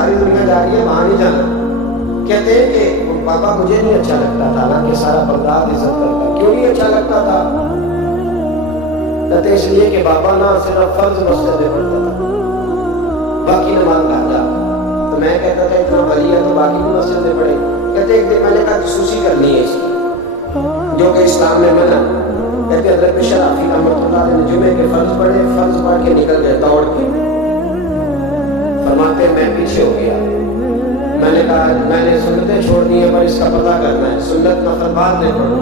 ساری دنیا جا رہی ہے وہاں نہیں جانا. کہتے ہیں کہ بابا مجھے نہیں اچھا لگتا تھا، حالانکہ سارا بغداد عزت کرتا. کیوں نہیں اچھا لگتا تھا؟ کہتے اس لیے کہ بابا نہ صرف فرض مسجد میں پڑھتا تھا، باقی نماز گھر جاتا. تو میں کہتا تھا اتنا ولی ہے تو باقی بھی مسجد میں پڑھے. کہتے ایک دن میں نے کہا خصوصی کرنی ہے اس کی جو کہ اسلام میں منع. کہتے حضرت بشر آفی رحمۃ اللہ علیہ نے جمعے کے فرض پڑھے، فرض پڑھ کے نکل گئے دوڑ کے. فرماتے میں پیچھے ہو گیا. میں نے کہا میں نے سنتیں چھوڑ دی ہیں پر اس کا پتہ کرنا ہے، سنت نفل بعد میں پڑھو.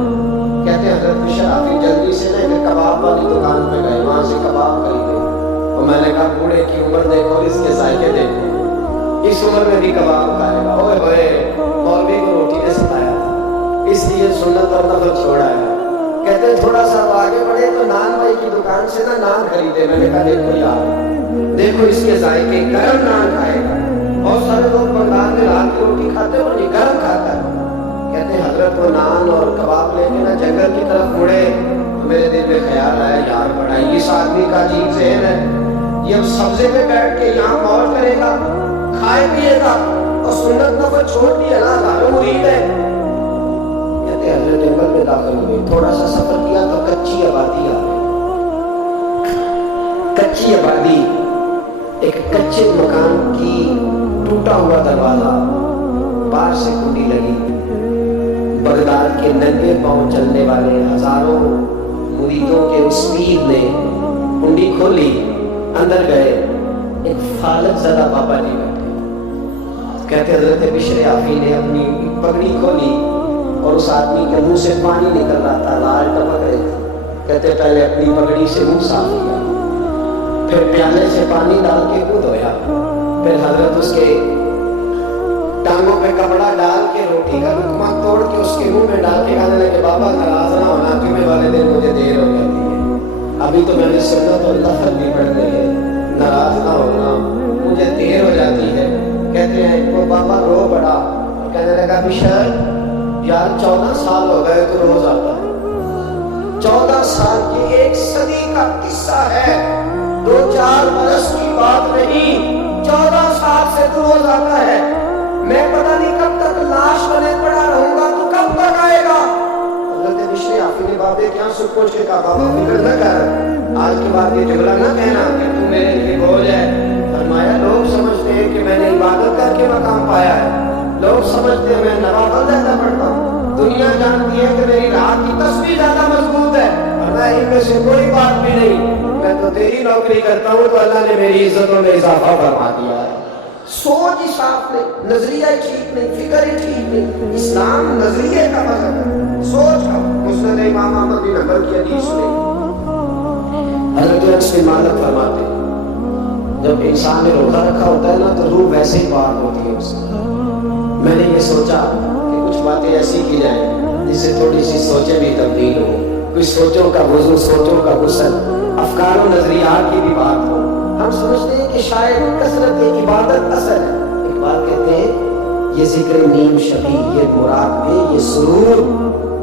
کہتے حضرت بشر آفی جلدی سے نا ایک کباب والی دکان پہ گئے، وہاں سے کباب خریدے. اور میں نے کہا بوڑھے کی عمر دیکھو، اس کے ذائقے دیکھو، اس عمر میں بھی کباب کھائے گا. اوے ہوئے مولوی کو روٹی نے ستایا تھا، اس لیے سنت اور نفل چھوڑا ہے. کہتے ہیں تھوڑا سا آگے بڑھے تو نان بھائی کی دکان سے نا نان خریدے. میں نے کہا دیکھو یار، دیکھو اس کے ذائقے، گرم نان کھائے گا. بہت سارے لوگ بغداد میں رات کی روٹی کھاتے اور یہ گرم کھاتا ہے. کہتے ہیں حضرت وہ نان اور کباب لے کے نا جنگل کی طرف مڑے تو میرے دل میں خیال آیا یار بڑا اس آدمی کا عجیب ذہن ہے. یہ اب سبزے میں بیٹھ کے یہاں موج کرے گا، کھائے پیے گا اور سنت نفل چھوڑ دیا نا، ہزاروں مرید ہے. کہتے حضرت جنگل میں داخل ہوئے، تھوڑا سا سفر کیا تو کچی آبادی آ گئی. کچی آبادی، ایک کچے مکان کی ٹوٹا ہوا دروازہ، باہر سے کنڈی لگی. بغداد کے ننگے پاؤں چلنے والے ہزاروں مریدوں کے اس پیر نے کنڈی کھولی، اندر گئے. ایک فالج زدہ بابا جی بیٹھے. کہتے حضرت بشر آفی نے اپنی پگڑی کھولی اور اس آدمی کے منہ سے پانی نکل رہا تھا، لال ٹپک رہے تھے. کہتے پہلے اپنی پگڑی سے منہ صاف کیا، پھر پیالے سے پانی ڈال کے منہ دھویا، پھر حضرت اس کے ٹانگوں پہ کپڑا ڈال کے روٹی کا لقمہ توڑ کے اس کے منہ میں ڈال کے کہنے لگے بابا ناراض نہ ہونا، جمعے والے دن مجھے دیر ہو جاتی ہے، ابھی تو میں نے سنت اور نفل بھی پڑھ لی ہے، ناراض نہ ہونا مجھے دیر ہو جاتی ہے. کہتے ہیں وہ بابا رو پڑا، کہنے لگا بشر یار 14 سال ہو گئے تو روز آتا ہے. 14 سال کی ایک صدی کا قصہ ہے، 2-4 برس کی بات نہیں. 14 سال سے تو روز آتا ہے. میں پتہ نہیں کب تک لاش بنے پڑا رہوں گا، تو کب تک آئے گا؟ حضرت بشر آفی نے بابے کیا سن پوچھ کے کہا بابا فکر نہ کر، آج کے بعد یہ جملہ نہ کہنا کہ تو میرے لیے بوجھ ہے. فرمایا لوگ سمجھتے ہیں کہ میں نے عبادت کر کے مقام پایا ہے، لوگ سمجھتے ہیں میں نوافل زیادہ پڑھتا ہوں، دنیا جانتی ہے کہ میری رات کی تسبیح زیادہ مضبوط ہے. فرمایا ان میں سے کوئی بات بھی نہیں، میں تو تیری نوکری کرتا ہوں تو اللہ نے میری عزتوں میں اضافہ فرما دیا ہے. سوچ ہی صاف نہیں، نظریہ ٹھیک نہیں، فکر ہی ٹھیک نہیں. اسلام نظریے کا مذہب ہے، سوچ کا. مسند امام احمد بن حنبل کی حدیث میں حضرت انس بن مالک فرماتے ہیں جب انسان نے روزہ رکھا ہوتا ہے نا تو روح ویسے ہی پاک ہوتی ہے اس سے. میں نے یہ سوچا کہ کچھ باتیں ایسی کی جائیں جس سے تھوڑی سی سوچیں بھی تبدیل ہو، کچھ سوچوں کا وضو، سوچوں کا غسل، افکار و نظریات کی بھی بات ہو. ہم سمجھتے ہیں کہ شاید کثرت عبادت اثر ہے. اقبال کہتے ہیں یہ ذکر نیم شبی، یہ مراد میں یہ سرور،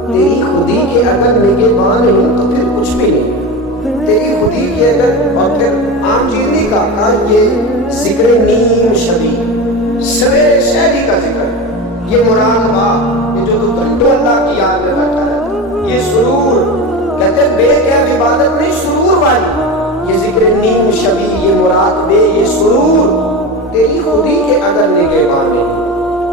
تیری خودی کے اگر نگہباں نہیں تو پھر کچھ بھی نہیں. تیری خودی کے اگر، اور پھر عام چیزی کا کہا یہ ذکر نیم شبی، سویرے شہری کا ذکر ہے. یہ مراقبہ، یہ جو تو گھنٹوں اللہ کی یاد میں بیٹھا ہے، یہ سرور. کہتے ہیں بے قید عبادت نہیں، سرور والی. یہ ذکر نیم شبی، یہ مراقبے، یہ سرور، تیری خودی کے اگر نگہباں نہیں.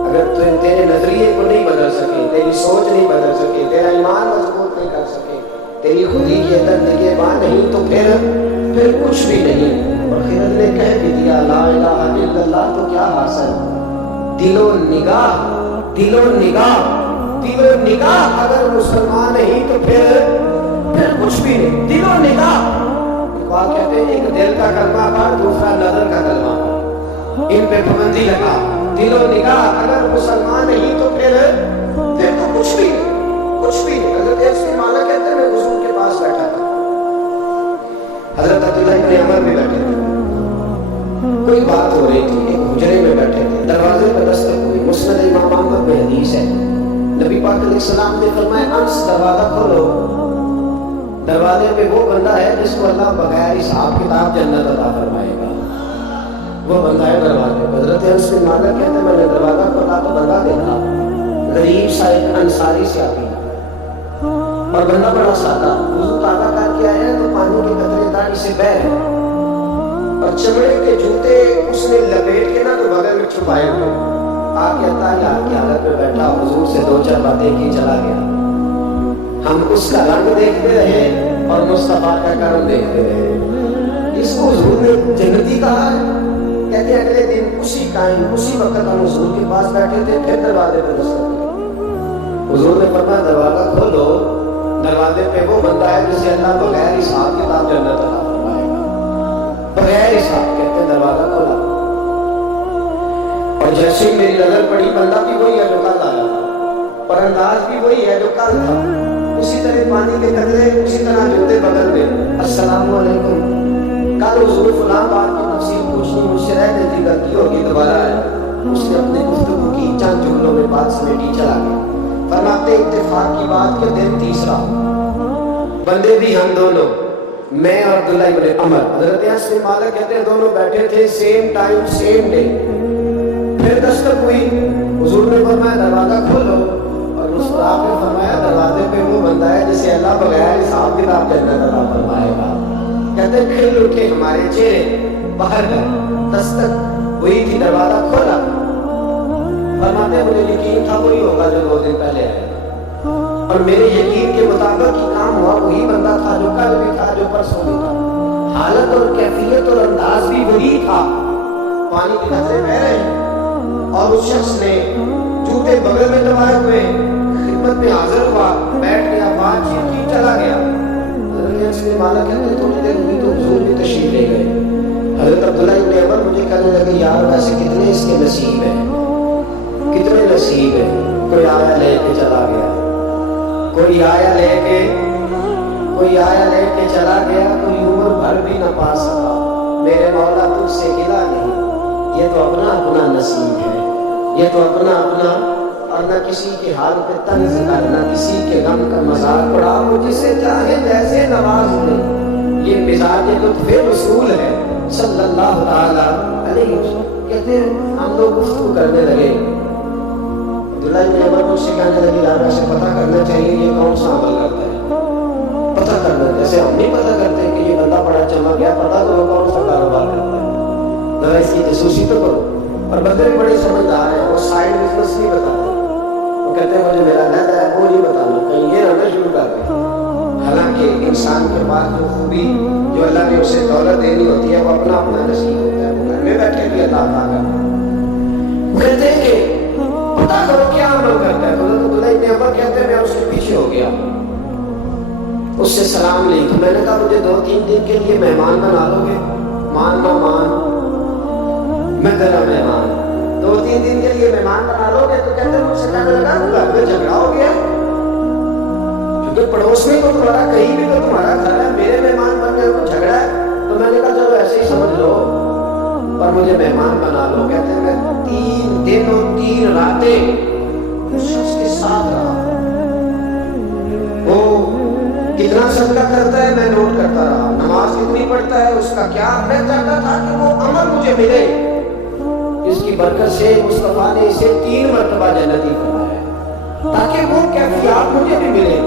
اگر تیرے نظریے کو نہیں بدل سکے، تیری سوچ نہیں بدل سکے، تیرا ایمان مضبوط نہیں کر سکے، تیری خودی کے اگر نگہباں نہیں تو پھر کچھ بھی نہیں. اور پھر نے کہہ بھی دیا لا الہ الا اللہ تو کیا حاصل؟ دل و نگاہ، دل و نگاہ، دل و نگاہ اگر مسلمان نہیں تو پھر کچھ بھی نہیں. دل و نگاہ. اقبال کہتے ہیں ایک دل کا کلمہ پڑھ، دوسرا نظر کا کلمہ پڑھ، ان پہ پابندی لگا. دل و نگاہ اگر مسلمان نہیں تو پھر تو کچھ بھی نہیں، کچھ بھی نہیں. حضرت اس کی مانا کہتے ہیں میں حضور کے پاس بیٹھا تھا، حضرت عبداللہ ابن عمر بھی بیٹھے تھے، کوئی بات ہو رہی تھی، ایک حجرے میں بیٹھے تھے، دروازے پر دستک ہوئی. مسند امام احمد میں حدیث ہے، نبی پاک علیہ السلام نے فرمایا انس دروازہ کھولو. دروازے پہ وہ بندہ ہے جس کو اللہ بغیر حساب کتاب جنت عطا فرمائے گا، وہ بندہ ہے دروازے پہ. حضرت انس انس بن مالک کہتے ہیں میں نے دروازہ کھولا تو بندہ دیکھا، غریب سا ایک انصاری سے آتی اور بندہ بڑا سادہ، وضو تازہ کر کے آیا ہے تو پانی کے قطرے داڑھی سے بہہ رہے اور چمڑے کے جوتے اس نے لپیٹ کے نا تو بغل میں چھپائے ہوئے، آ کے اللہ کی حالت میں بیٹھا، حضور سے دو چار باتیں کی چلا گیا۔ ہم اس کا رنگ دیکھتے رہے اور مصطفیٰ کا کرم دیکھتے رہے۔ اس کو حضور نے جنتی کہا ہے۔ کہتے ہیں اگلے دن اسی ٹائم اسی وقت ہم حضور کے پاس بیٹھے تھے، پھر دروازے پہ دستک، حضور نے فرمایا دروازہ کھولو، دروازے پہ وہ بندہ ہے جسے اللہ بغیر حساب کتاب جنت عطا فرمائے گا، بغیر حساب۔ کہتے ہیں دروازہ کھولا اور جیسے ہی میری نظر پڑی، بندہ بھی وہی ہے جو کل آیا تھا اور انداز بھی وہی ہے جو کل تھا، اسی طرح پانی کے قطرے، اسی طرح جوتے بدل میں۔ السلام علیکم، کل حضور فلاں بات کی تفصیل پوچھنی مجھ سے رہ گئی تھی، غلطی ہوگی دوبارہ آیا۔ اس نے اپنے گفتگو کی چند جملوں میں بات سمیٹی چلا گیا۔ فرماتے اتفاق کی بات کے دن تیسرا، بندے بھی ہم دونوں، میں اور عبداللہ ابن عمر، حضرت انس بن مالک کہتے ہیں دونوں بیٹھے تھے، سیم ٹائم سیم ڈے۔ پھر دستک ہوئی، حضور نے فرمایا دروازہ کھولو اور مسکرا کے فرمایا دروازے پہ وہ بندہ ہے جسے اللہ بغیر حساب کتاب جنت عطا فرمائے گا۔ کہتے ہیں کھل اٹھے ہمارے چہرے، باہر گئے، دستک ہوئی تھی، دروازہ کھولا۔ فرماتے ہیں مجھے یقین تھا وہی ہوگا جو 2 دن پہلے آیا، اور میرے یقین کے مطابق ہی کام ہوا، وہی بندہ تھا جو کل بھی تھا، جو پرسوں بھی تھا، حالت اور کیفیت اور انداز بھی وہی تھا۔ پانی کے قطرے بہ رہے ہیں اور اس شخص نے جوتے بغل میں دبائے ہوئے خدمت میں حاضر ہوا، بیٹھ گیا، بات چیت کی، چلا گیا۔ حضرت انس بن مالک کہتے ہیں تھوڑی دیر ہوئی تو حضور بھی تشریف لے گئے۔ حضرت عبداللہ ابن عمر مجھے کہنے لگے یار ویسے کتنے اس کے نصیب ہیں، کتنے نصیب ہیں، کوئی آیا لے کے چلا گیا، کوئی آیا لے کے چلا گیا، کوئی عمر بھر بھی نہ پا سکا۔ میرے مولا تجھ سے گلا نہیں، یہ تو اپنا اپنا نصیب ہے، یہ تو اپنا اپنا، اور نہ کسی کے حال پہ طنز کر، نہ کسی کے غم کا مذاق اڑا، وہ جسے چاہے جیسے نواز دے، یہ مزاج لطف رسول ہے صلی اللہ تعالی علیہ وسلم۔ کہتے ہیں ہم لوگ گفتگو کرنے لگے، عبداللہ ابن عمر مجھ سے کہنے لگے یار ویسے پتہ کرنا چاہیے یہ کون سا عمل کرتا ہے، پتہ کرنا، جیسے ہم نہیں پتہ کرتے کہ یہ بندہ بڑا چمک گیا، پتہ کرو کون سا کاروبار کرتا ہے، ذرا اس کی جاسوسی تو کرو۔ اور بندے بھی بڑے سمجھدار ہیں، وہ سائڈ بزنس نہیں بتاتے، وہ کہتے ہیں مجھے میرا علیحدہ ہے وہ نہیں بتانا، کہیں یہ نہ شروع کر دیں۔ حالانکہ انسان کے پاس جو خوبی جو اللہ نے اسے دولت دینی ہوتی ہے وہ اپنا اپنا نصیب ہوتا ہے، وہ گھر میں بیٹھے بھی عطا کرتا ہے۔ کہتے ہیں کہ پتہ کرو کیا عمل کرتا ہے۔ حضرت عبداللہ ابن عمر کہتے ہیں میں اس کے پیچھے ہو گیا، اس سے سلام لی تو میں نے کہا مجھے 2-3 دن کے لیے مہمان بنا لو گے؟ مان نہ مان، میں تیرا مہمان، 2-3 دن کے لیے مہمان بنا لو گے؟ تو کہتے ہیں مجھ سے کہنے لگا گھر میں جھگڑا ہو گیا، کیونکہ پڑوس میں تو تمہارا، کہیں بھی تو تمہارا گھر ہے، میرے مہمان بن گئے تو جھگڑا ہے۔ تو میں نے کہا چلو ایسے ہی سمجھ لو اور مجھے مہمان بنا لو۔ کہتے ہیں میں 3 دن اور 3 راتیں اس شخص کے ساتھ رہا، وہ کتنا صدقہ کرتا ہے میں نوٹ کرتا رہا، نماز کتنی پڑھتا ہے، اس کا کیا، میں چاہتا تھا کہ وہ عمل مجھے ملے، اس کی برکت سے مصطفیٰ نے اسے 3 مرتبہ جنتی فرمایا تاکہ وہ کیفیات مجھے بھی ملے۔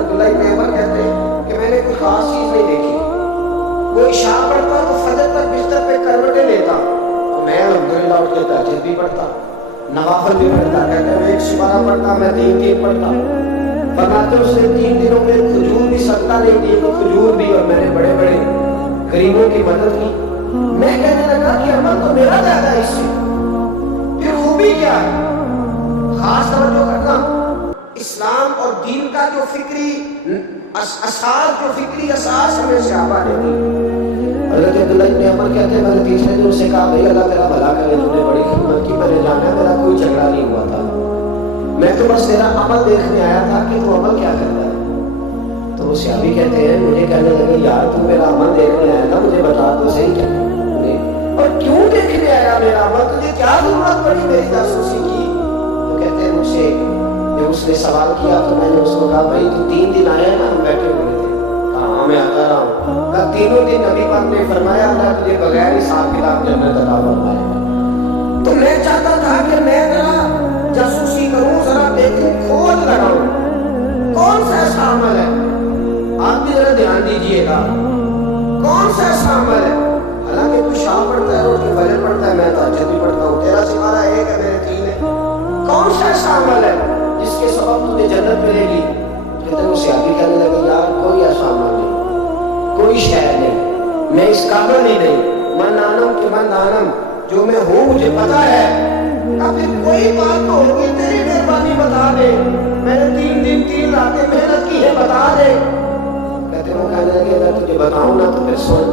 عبداللہ ابن عمر کہتے ہیں کہ میں نے کوئی خاص چیز نہیں دیکھی، وہ عشاء پڑھتا تو فجر تک بستر پہ کروٹیں لیتا، تو میں الحمدللہ اٹھ کے تہجد بھی پڑھتا، نوافل بھی پڑھتا۔ کہتے ہیں میں 1 سپارہ پڑھتا، میں 3 پڑھتا۔ فرماتے اس نے 3 دنوں میں کھجور بھی صدقہ نہیں دی، تو کھجور بھی، اور میں نے بڑے بڑے غریبوں کی مدد کی۔ میں کہنے لگا کہ عمل تو میرا زیادہ ہے اس سے، پھر خوبی کیا ہے؟ خاص توجہ کرنا، اسلام اور دین کا جو فکری اساس، جو فکری اساس ہمیں صحابہ نے دی۔ حضرت عبداللہ ابن عمر کہتے ہیں میں نے تیسرے دن سے کہا بھائی اللہ تیرا بھلا کرے، تم نے بڑی خدمت کی، میں نے جانا میرا کوئی جھگڑا نہیں ہوا تھا، میں تو بس تیرا عمل دیکھنے آیا تھا کہ تو عمل کیا کرتا ہے۔ تو وہ صحابی کہتے ہیں مجھے کہنے لگے یار تو میرا عمل دیکھنے آیا نا، مجھے بتا تو صحیح کیا اور کیوں دیکھنے آیا میرا عمل، تجھے کیا ضرورت پڑی میری جاسوسی کی؟ تو کہتے ہیں مجھ سے جب اس نے سوال کیا تو میں نے اس کو کہا بھائی تو 3 دن آیا نا، ہم بیٹھے ہوئے تھے، کہا میں آتا رہا ہوں، کہا 3 دن نبی پاک نے فرمایا اللہ تجھے بغیر حساب کتاب جنت عطا فرمائے گا۔ تو میں عمل ہے؟ حالانکہ تو شام پڑھتا ہے، روز فجر پڑھتا ہے، میں تہجد بھی پڑھتا ہوں، تیرا سکھانا ایک ہے، میرے تین ہے۔ کون سا ایسا عمل ہے جس کے سبب تجھے جنت ملے گی؟ کہتے ہیں اسے آگے کہنے لگے یار کوئی ایسا عمل نہیں، کوئی شے نہیں، میں اس قابل ہی نہیں، من آنم کہ من دانم، جو میں ہوں مجھے پتا ہے۔ پھر کوئی بات تو ہوگی، تیری مہربانی بتا دے، میں نے 3 دن 3 راتیں محنت کی ہے، بتا دے۔ کہتے ہیں وہ کہنے لگے میں تجھے بتاؤں نا تو پھر سن،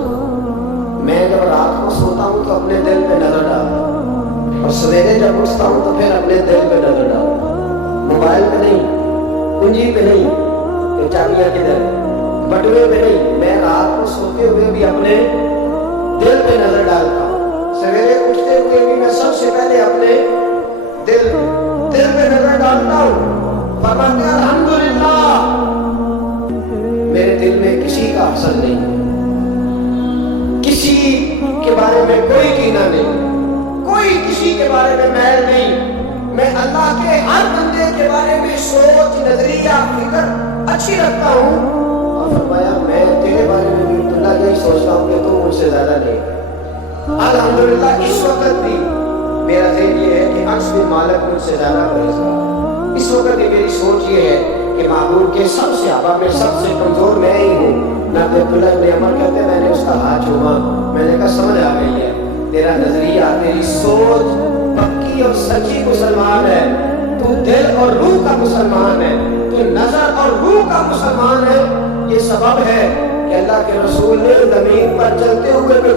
میں جب رات کو سوتا ہوں تو اپنے دل پہ نظر ڈالتا، اور سویرے جب اٹھتا ہوں تو پھر اپنے دل پہ نظر ڈالتا، موبائل پہ نہیں، کنجی پہ نہیں کہ چابیاں کدھر، بٹوے پہ نہیں، میں رات کو سوتے ہوئے بھی اپنے دل پہ نظر ڈالتا ہوں، سویرے اٹھتے ہوئے بھی میں سب سے پہلے اپنے دل پہ نظر ڈالتا ہوں۔ فرماتے ہیں الحمدللہ میرے دل میں کسی کا حسد نہیں، کسی کے بارے میں کوئی کینہ نہیں، کوئی کسی کے بارے میں میل نہیں، میں اللہ کے ہر بندے کے بارے میں سوچ نظریہ فکر اچھی رکھتا ہوں۔ اور فرمایا میں تیرے بارے میں بھی اللہ یہی سوچتا ہوں کہ تو مجھ سے زیادہ نہیں۔ الحمدللہ اس وقت بھی میرا ذہن یہ ہے کہ انس بن مالک مجھ سے زیادہ پرہیزگار، اس وقت بھی میری سوچ یہ ہے کہ محبوب کے سب صحابہ میں سب سے کمزور میں ہی ہوں۔ نبی عبداللہ ابن عمر کہتے ہیں میں نے اس کا ہاتھ چوما، میں نے کہا سمجھ آ گئی ہے، تیرا نظریہ تیری سوچ پکی اور سچی مسلمان ہے، تو دل اور روح کا مسلمان ہے، تو نظر اور روح کا مسلمان ہے۔ یہ سبب ہے کہ اللہ کے رسول نے زمین پر چلتے ہوئے بھی